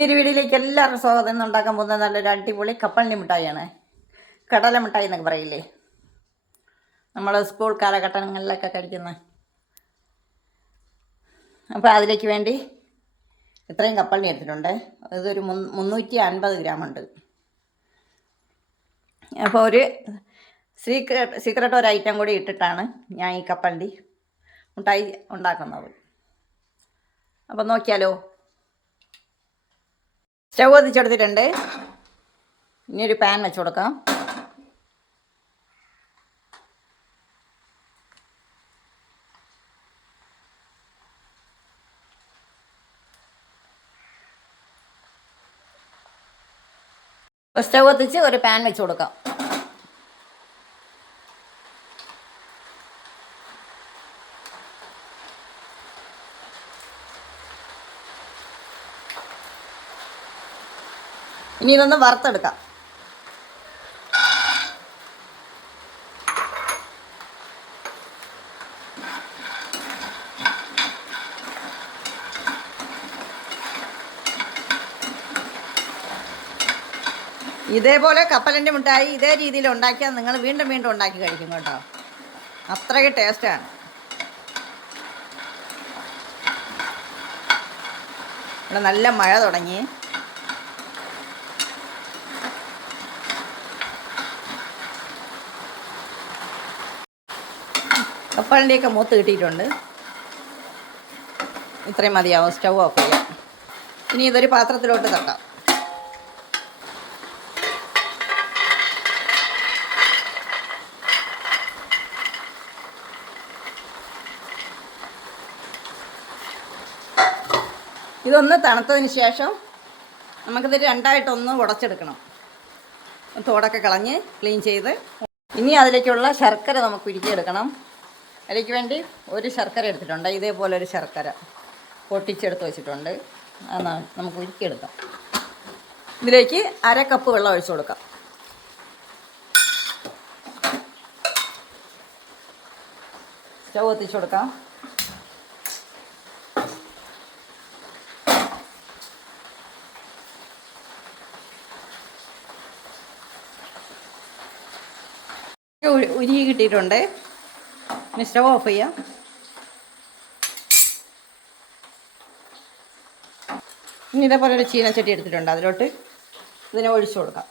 വീഡിയോയിലേക്ക് എല്ലാവർക്കും സ്വാഗതം. ഇന്ന് ഉണ്ടാക്കാൻ പോകുന്നത് നല്ലൊരു അടിപൊളി കപ്പലണ്ടി മിഠായിയാണ്. കടല മിഠായി എന്നൊക്കെ പറയില്ലേ, നമ്മൾ സ്കൂൾ കാലഘട്ടങ്ങളിലൊക്കെ കഴിക്കുന്ന. അപ്പോൾ അതിലേക്ക് വേണ്ടി ഇത്രയും കപ്പലണ്ടി എടുത്തിട്ടുണ്ട്. ഇതൊരു 350 ഗ്രാം ഉണ്ട്. അപ്പോൾ ഒരു സീക്രട്ട് ഒരു ഐറ്റം കൂടി ഇട്ടിട്ടാണ് ഞാൻ ഈ കപ്പലണ്ടി മിഠായി ഉണ്ടാക്കുന്നത്. അപ്പോൾ നോക്കിയാലോ. സ്റ്റവ് കത്തിച്ചെടുത്തിട്ടുണ്ട്. ഇനി ഒരു പാൻ വെച്ച് കൊടുക്കാം. സ്റ്റവ് കത്തിച്ച് ഒരു പാൻ വെച്ച് കൊടുക്കാം. ഇനി ഇതൊന്ന് വറുത്തെടുക്കാം. ഇതേപോലെ കപ്പലണ്ടി മിഠായി ഇതേ രീതിയിൽ ഉണ്ടാക്കിയാൽ നിങ്ങൾ വീണ്ടും വീണ്ടും ഉണ്ടാക്കി കഴിക്കും കേട്ടോ. അത്രയ്ക്ക് ടേസ്റ്റാണ്. ഇവിടെ നല്ല മഴ തുടങ്ങി. കപ്പലണ്ടിയൊക്കെ മൂത്ത് കിട്ടിയിട്ടുണ്ട്. ഇത്രയും മതിയാവും. സ്റ്റവ് ഓഫ് ചെയ്യാം. ഇനി ഇതൊരു പാത്രത്തിലോട്ട് തട്ടാം. ഇതൊന്ന് തണുത്തതിന് ശേഷം നമുക്കിത് രണ്ടായിട്ടൊന്ന് ഉടച്ചെടുക്കണം. തോടൊക്കെ കളഞ്ഞ് ക്ലീൻ ചെയ്ത് ഇനി അതിലേക്കുള്ള ശർക്കര നമുക്ക് ഉരുക്കിയെടുക്കണം. അതിലേക്ക് വേണ്ടി ഒരു ശർക്കര എടുത്തിട്ടുണ്ട്. ഇതേപോലെ ഒരു ശർക്കര പൊട്ടിച്ചെടുത്ത് വെച്ചിട്ടുണ്ട്. അത് നമുക്ക് ഉരുക്കിയെടുക്കാം. ഇതിലേക്ക് 1/2 കപ്പ് വെള്ളം ഒഴിച്ചു കൊടുക്കാം. സ്റ്റവ് കത്തിച്ചു കൊടുക്കാം. ഉരുകി കിട്ടിയിട്ടുണ്ട്. ഇനി സ്റ്റവ് ഓഫ് ചെയ്യാം. ഇനി ഇതേപോലെ ഒരു ചീനച്ചട്ടി എടുത്തിട്ടുണ്ട്. അതിലോട്ട് ഇതിനെ ഒഴിച്ചു കൊടുക്കാം.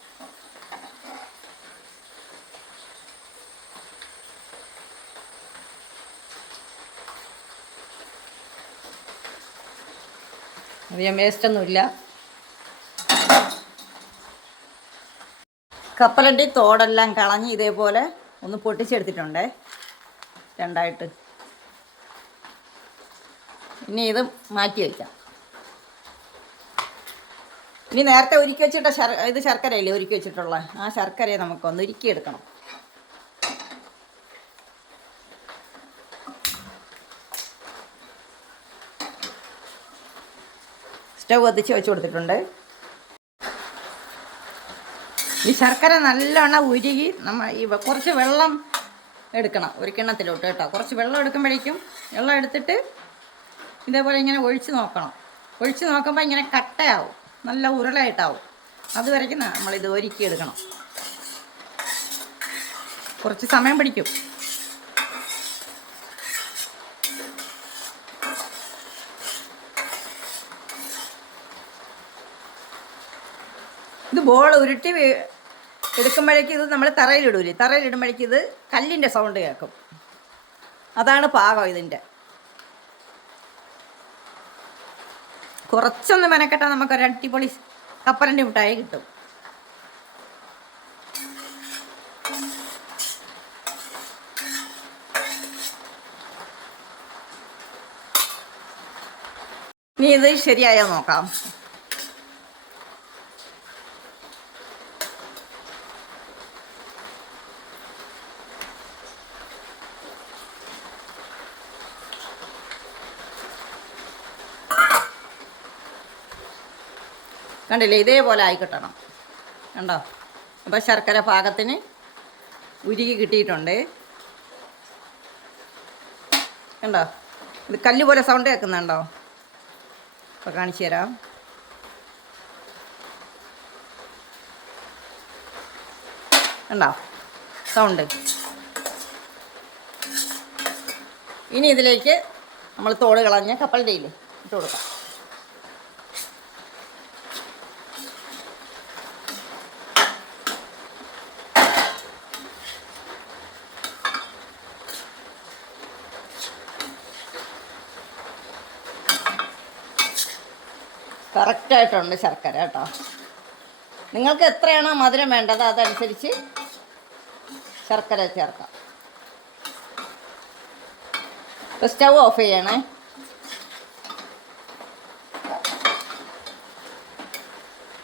അധികം വേസ്റ്റൊന്നുമില്ല. കപ്പലണ്ടി തോടെല്ലാം കളഞ്ഞ് ഇതേപോലെ ഒന്ന് പൊട്ടിച്ചെടുത്തിട്ടുണ്ട് രണ്ടായിട്ട്. ഇനി ഇത് മാറ്റി വയ്ക്കാം. ഇനി നേരത്തെ ഉരുക്കി വെച്ചിട്ട ഇത് ശർക്കരയില്ലേ ഉരുക്കി വെച്ചിട്ടുള്ള ആ ശർക്കരയെ നമുക്കൊന്ന് ഉരുക്കിയെടുക്കണം. സ്റ്റവ് കത്തിച്ച് വെച്ച് കൊടുത്തിട്ടുണ്ട്. ഈ ശർക്കര നല്ലോണം ഉരുകി കുറച്ച് വെള്ളം എടുക്കണം ഒരു കിണ്ണത്തിലോട്ട് കേട്ടോ. കുറച്ച് വെള്ളം എടുക്കുമ്പോഴേക്കും വെള്ളം എടുത്തിട്ട് ഇതേപോലെ ഇങ്ങനെ ഒഴിച്ച് നോക്കണം. ഒഴിച്ച് നോക്കുമ്പോൾ ഇങ്ങനെ കട്ടയാവും, നല്ല ഉരുളായിട്ടാവും. അതുവരയ്ക്കും നമ്മളിത് ഒരുക്കിയെടുക്കണം. കുറച്ച് സമയം പിടിക്കും. ഇത് ബോൾ ഉരുട്ടി എടുക്കുമ്പോഴേക്കും ഇത് നമ്മൾ തറയിലിടൂലേ, തറയിലിടുമ്പോഴേക്കും ഇത് കല്ലിൻ്റെ സൗണ്ട് കേൾക്കും. അതാണ് പാകം ഇതിൻ്റെ. കുറച്ചൊന്ന് മെനക്കെട്ടാൽ നമുക്കൊരു അടിപൊളി കപ്പലണ്ടി മിഠായി കിട്ടും. ഇനി ഇത് ശരിയായോ നോക്കാം. കണ്ടില്ലേ, ഇതേപോലെ ആയി കിട്ടണം. കണ്ടോ? അപ്പോൾ ശർക്കര പാകത്തിന് ഉരുകി കിട്ടിയിട്ടുണ്ട്. കണ്ടോ? ഇത് കല്ല് പോലെ സൗണ്ട് കേൾക്കുന്നുണ്ടോ? അപ്പോൾ കാണിച്ചു തരാം. ഉണ്ടോ സൗണ്ട്? ഇനി ഇതിലേക്ക് നമ്മൾ തോട് കളഞ്ഞ കപ്പലിൻ്റെ ഇട്ട് കൊടുക്കാം. കറക്റ്റായിട്ടുണ്ട് ശർക്കര കേട്ടോ. നിങ്ങൾക്ക് എത്രയാണോ മധുരം വേണ്ടത് അതനുസരിച്ച് ശർക്കര ചേർക്കാം. ഇപ്പോൾ സ്റ്റൗ ഓഫ് ചെയ്യണേ.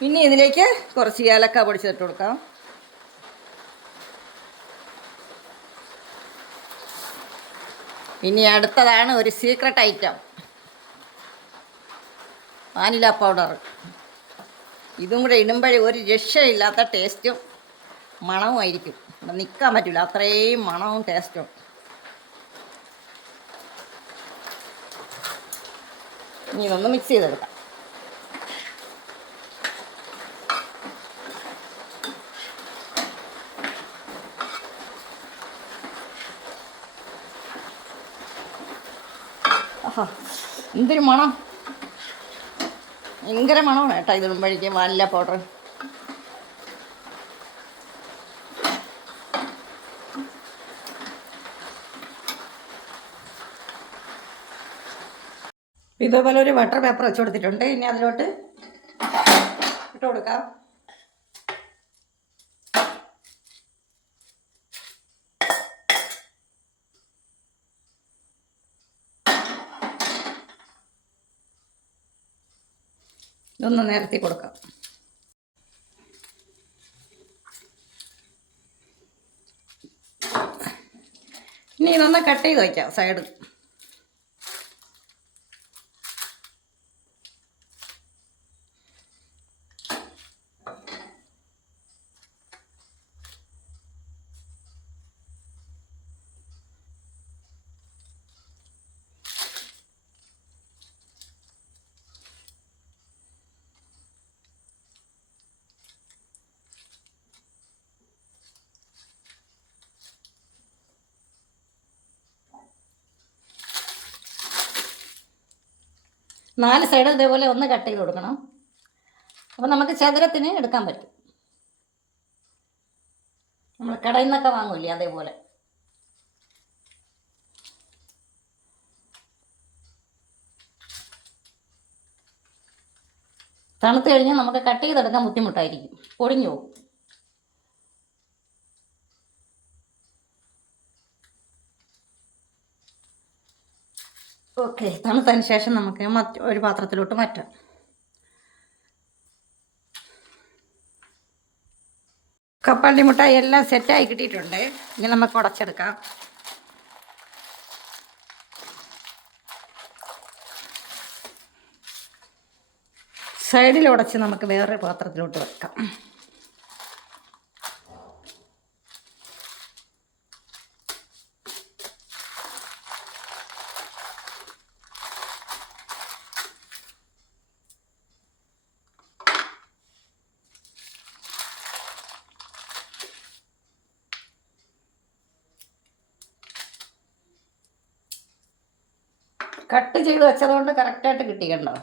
പിന്നെ ഇതിലേക്ക് കുറച്ച് ഏലക്ക പൊടിച്ചിട്ട് കൊടുക്കാം. ഇനി അടുത്തതാണ് ഒരു സീക്രട്ട് ഐറ്റം, വാനില പൗഡർ. ഇതും കൂടെ ഇടുമ്പോഴേ ഒരു രക്ഷയില്ലാത്ത ടേസ്റ്റും മണവും ആയിരിക്കും. ഇവിടെ നിൽക്കാൻ പറ്റില്ല, അത്രയും മണവും ടേസ്റ്റും. ഇനി ഇതൊന്ന് മിക്സ് ചെയ്തെടുക്കാം. ആഹാ, എന്തൊരു മണം! ഭയങ്കര മണമാണ് കേട്ടോ ഇതിടുമ്പോഴേക്കും വാനില പൗഡർ. ഇതേപോലെ ഒരു ബട്ടർ പേപ്പർ വെച്ച് കൊടുത്തിട്ടുണ്ട്. ഇനി അതിലോട്ട് ഇട്ട് കൊടുക്കാം. ഇതൊന്ന് നിരത്തി കൊടുക്കാം. ഇനി ഇതൊന്ന് കട്ട് ചെയ്ത് വയ്ക്കാം സൈഡ്. നാല് സൈഡ് ഇതേപോലെ ഒന്ന് കട്ട് ചെയ്ത് കൊടുക്കണം. അപ്പോൾ നമുക്ക് ചതുരത്തിന് എടുക്കാൻ പറ്റും. നമ്മൾ കടയിൽ നിന്നൊക്കെ വാങ്ങൂല്ലേ അതേപോലെ. തണുത്ത് കഴിഞ്ഞാൽ നമുക്ക് കട്ട് ചെയ്തെടുക്കാൻ ബുദ്ധിമുട്ടായിരിക്കും, പൊടിഞ്ഞു പോകും. ഓക്കെ, തണുത്തതിന് ശേഷം നമുക്ക് ഒരു പാത്രത്തിലോട്ട് മാറ്റാം. കപ്പലണ്ടി മുട്ടായി എല്ലാം സെറ്റായി കിട്ടിയിട്ടുണ്ട്. ഇനി നമുക്ക് ഉടച്ചെടുക്കാം. സൈഡിൽ ഉടച്ച് നമുക്ക് വേറൊരു പാത്രത്തിലോട്ട് വെക്കാം. കട്ട് ചെയ്ത് വെച്ചതുകൊണ്ട് കറക്റ്റായിട്ട് കിട്ടിക്കണ്ടോ.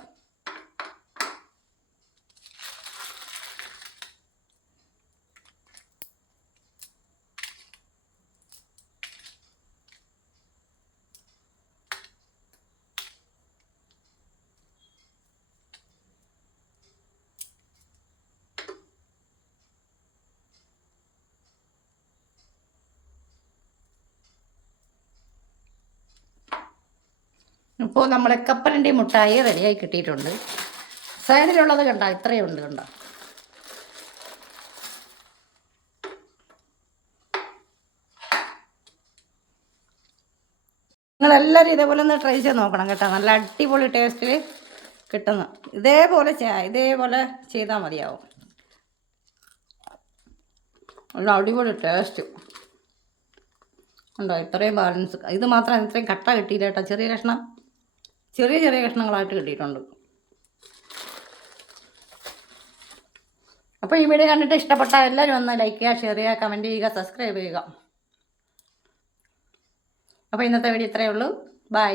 ഇപ്പോൾ നമ്മുടെ കപ്പലണ്ടി മുട്ടായി റെഡിയായി കിട്ടിയിട്ടുണ്ട്. സൈഡിലുള്ളത് കണ്ടോ, ഇത്രയും ഉണ്ട് കണ്ടോ. നിങ്ങളെല്ലാവരും ഇതേപോലെ ഒന്ന് ട്രൈ ചെയ്ത് നോക്കണം കേട്ടോ. നല്ല അടിപൊളി ടേസ്റ്റിൽ കിട്ടുന്നു. ഇതേപോലെ ചെയ്താൽ മതിയാവും. നല്ല അടിപൊളി ടേസ്റ്റ് ഉണ്ടോ. ഇത്രയും ബാലൻസ്, ഇത് മാത്രം ഇത്രയും കട്ട കിട്ടിയില്ല കേട്ടോ. ചെറിയ കഷ്ണങ്ങളായിട്ട് കിട്ടിയിട്ടുണ്ട്. അപ്പോൾ ഈ വീഡിയോ കണ്ടിട്ട് ഇഷ്ടപ്പെട്ട എല്ലാവരും ഒന്ന് ലൈക്ക് ചെയ്യുക, ഷെയർ ചെയ്യുക, കമൻറ്റ് ചെയ്യുക, സബ്സ്ക്രൈബ് ചെയ്യുക. അപ്പോൾ ഇന്നത്തെ വീഡിയോ ഇത്രയേ ഉള്ളൂ. ബൈ.